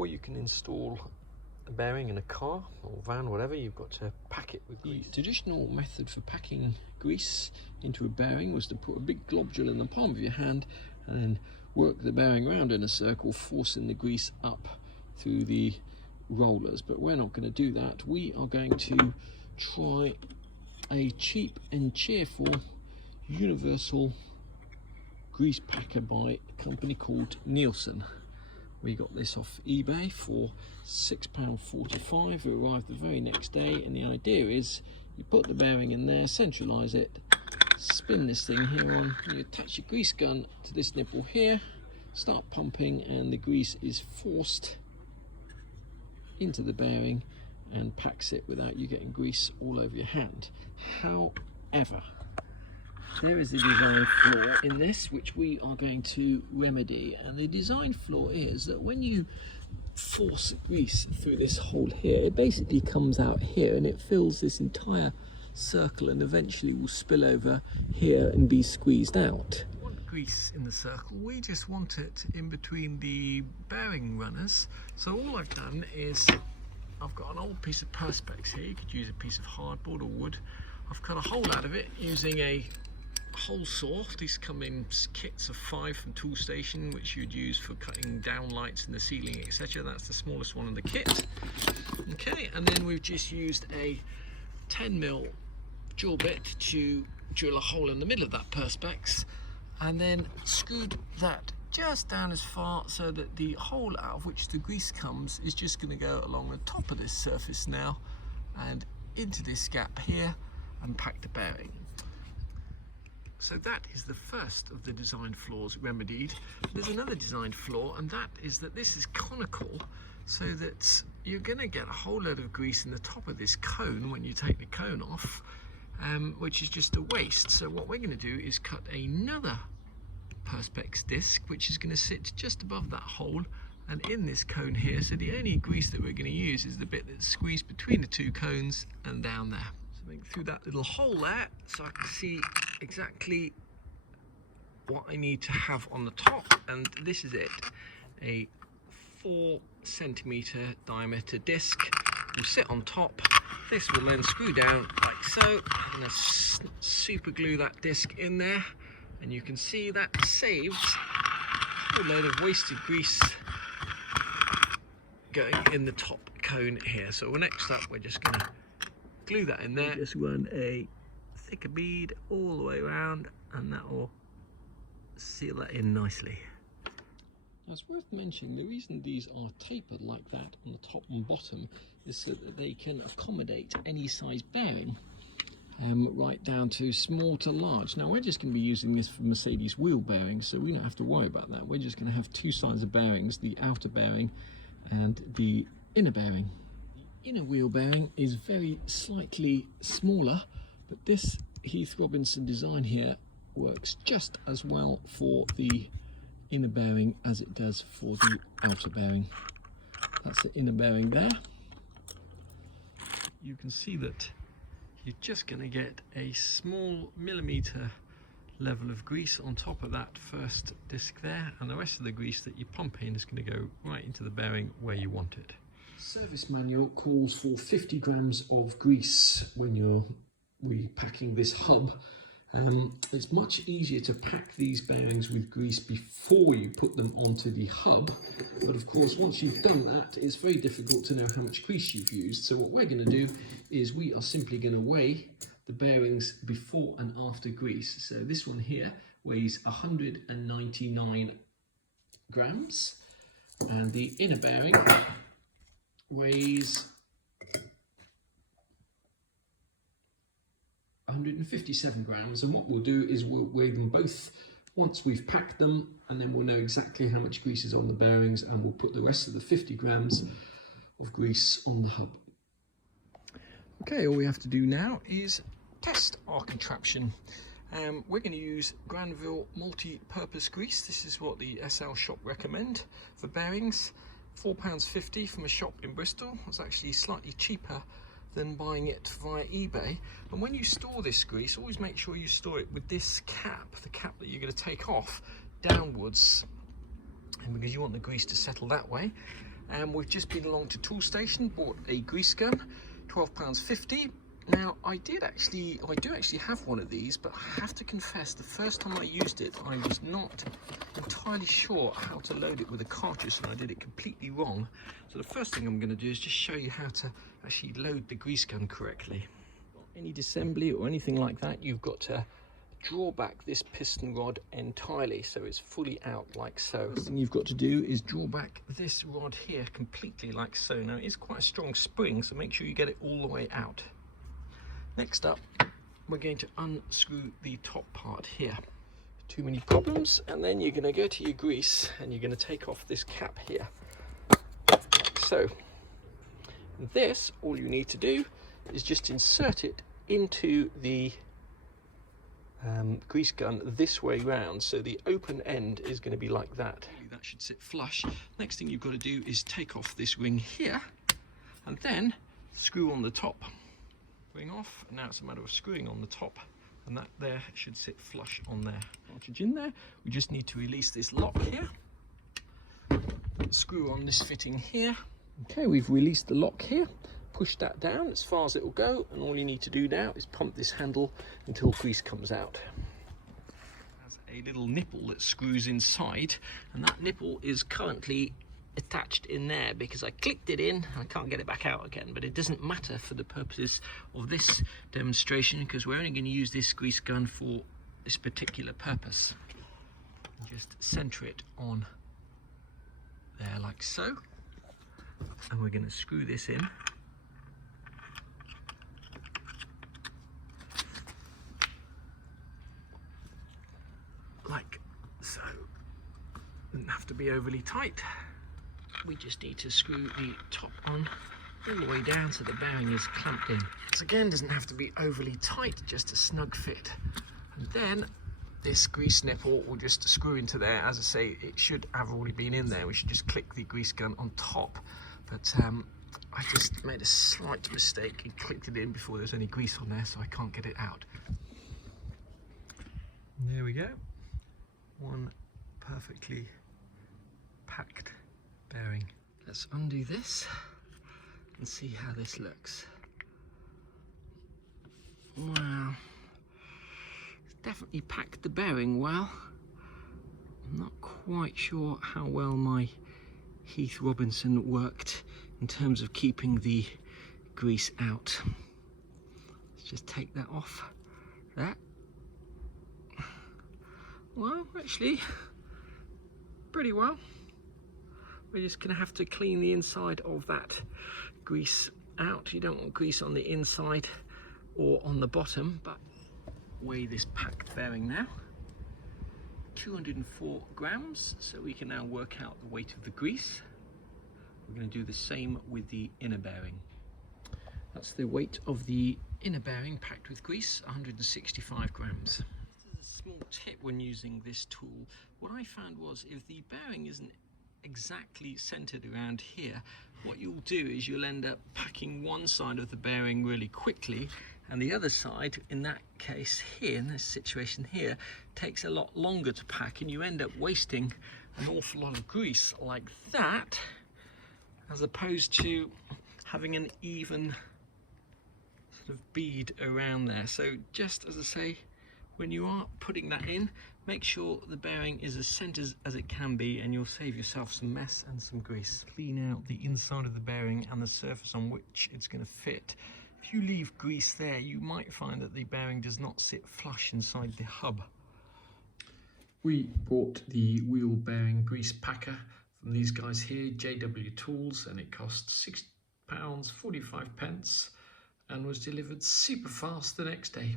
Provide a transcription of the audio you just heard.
before you can install a bearing in a car or van, whatever, you've got to pack it with grease. The traditional method for packing grease into a bearing was to put a big globule in the palm of your hand and then work the bearing around in a circle, forcing the grease up through the rollers. But we're not going to do that. We are going to try a cheap and cheerful universal grease packer by a company called Nielsen. We got this off eBay for £6.45. It arrived the very next day, and the idea is you put the bearing in there, centralise it, spin this thing here on, you attach your grease gun to this nipple here, start pumping, and the grease is forced into the bearing and packs it without you getting grease all over your hand. However, there is a design flaw in this which we are going to remedy, and the design flaw is that when you force grease through this hole here, it basically comes out here and it fills this entire circle and eventually will spill over here and be squeezed out. We want grease in the circle, we just want it in between the bearing runners. So all I've done is I've got an old piece of perspex here. You could use a piece of hardboard or wood. I've cut a hole out of it using a hole saw. These come in kits of 5 from Toolstation, which you'd use for cutting down lights in the ceiling, etc. That's the smallest one in the kit. Okay, and then we've just used a 10mm drill bit to drill a hole in the middle of that perspex, and then screwed that just down as far so that the hole out of which the grease comes is just going to go along the top of this surface now and into this gap here and pack the bearing. So that is the first of the design flaws remedied. There's another design flaw, and that is that this is conical, so that you're going to get a whole load of grease in the top of this cone when you take the cone off, which is just a waste. So what we're going to do is cut another perspex disc, which is going to sit just above that hole and in this cone here. So the only grease that we're going to use is the bit that's squeezed between the two cones and down there. Through that little hole there so I can see exactly what I need to have on the top, and this is it. A 4cm diameter disc will sit on top. This will then screw down like so. I'm going to super glue that disc in there, and you can see that saves a load of wasted grease going in the top cone here. So next up, we're just going to glue that in there. Just run a thicker bead all the way around, and that will seal that in nicely. Now it's worth mentioning the reason these are tapered like that on the top and bottom is so that they can accommodate any size bearing, right down to small to large. Now we're just going to be using this for Mercedes wheel bearings, so we don't have to worry about that. We're just going to have two sides of bearings, the outer bearing and the inner bearing. Inner wheel bearing is very slightly smaller, but this Heath Robinson design here works just as well for the inner bearing as it does for the outer bearing. That's the inner bearing there. You can see that you're just going to get a small millimetre level of grease on top of that first disc there, and the rest of the grease that you pump in is going to go right into the bearing where you want it. Service manual calls for 50 grams of grease when you're repacking this hub. It's much easier to pack these bearings with grease before you put them onto the hub, but of course once you've done that it's very difficult to know how much grease you've used. So what we're going to do is we are simply going to weigh the bearings before and after grease. So this one here weighs 199 grams, and the inner bearing weighs 157 grams, and what we'll do is we'll weigh them both once we've packed them, and then we'll know exactly how much grease is on the bearings, and we'll put the rest of the 50 grams of grease on the hub. Okay, all we have to do now is test our contraption. We're going to use Granville multi-purpose grease. This is what the SL shop recommend for bearings. £4.50 from a shop in Bristol. It's actually slightly cheaper than buying it via eBay. And when you store this grease, always make sure you store it with this cap, the cap that you're going to take off, downwards, and because you want the grease to settle that way. And we've just been along to Tool Station, bought a grease gun, £12.50. Now I do actually have one of these, but I have to confess the first time I used it I was not entirely sure how to load it with a cartridge, and I did it completely wrong. So the first thing I'm going to do is just show you how to actually load the grease gun correctly. Any disassembly or anything like that, you've got to draw back this piston rod entirely so it's fully out like so. First thing you've got to do is draw back this rod here completely like so. Now it is quite a strong spring, so make sure you get it all the way out. Next up, we're going to unscrew the top part here. Too many problems, and then you're going to go to your grease and you're going to take off this cap here. So this, all you need to do is just insert it into the grease gun this way round, so the open end is going to be like that. That should sit flush. Next thing you've got to do is take off this ring here and then screw on the top. Ring off, and now it's a matter of screwing on the top, and that there should sit flush on there. Cartridge in there. We just need to release this lock here, screw on this fitting here. Okay, we've released the lock here, push that down as far as it will go, and all you need to do now is pump this handle until grease comes out. There's a little nipple that screws inside, and that nipple is currently attached in there because I clicked it in and I can't get it back out again, but it doesn't matter for the purposes of this demonstration because we're only going to use this grease gun for this particular purpose. Just center it on there like so, and we're going to screw this in. Like so. Doesn't have to be overly tight. We just need to screw the top on all the way down so the bearing is clamped in. This again doesn't have to be overly tight, just a snug fit. And then this grease nipple will just screw into there. As I say, it should have already been in there. We should just click the grease gun on top. But I just made a slight mistake and clicked it in before there's any grease on there, so I can't get it out. And there we go. One perfectly packed bearing. Let's undo this and see how this looks. Wow, it's definitely packed the bearing well. I'm not quite sure how well my Heath Robinson worked in terms of keeping the grease out. Let's just take that off there. Well, actually, pretty well. We're just going to have to clean the inside of that grease out. You don't want grease on the inside or on the bottom, but weigh this packed bearing now. 204 grams, so we can now work out the weight of the grease. We're going to do the same with the inner bearing. That's the weight of the inner bearing packed with grease, 165 grams. This is a small tip when using this tool. What I found was if the bearing isn't exactly centered around here, what you'll do is you'll end up packing one side of the bearing really quickly, and the other side, in that case here, in this situation here, takes a lot longer to pack, and you end up wasting an awful lot of grease like that, as opposed to having an even sort of bead around there. So just as I say, when you are putting that in, make sure the bearing is as centered as it can be, and you'll save yourself some mess and some grease. Clean out the inside of the bearing and the surface on which it's going to fit. If you leave grease there, you might find that the bearing does not sit flush inside the hub. We bought the wheel bearing grease packer from these guys here, JW Tools, and it cost £6.45 and was delivered super fast the next day.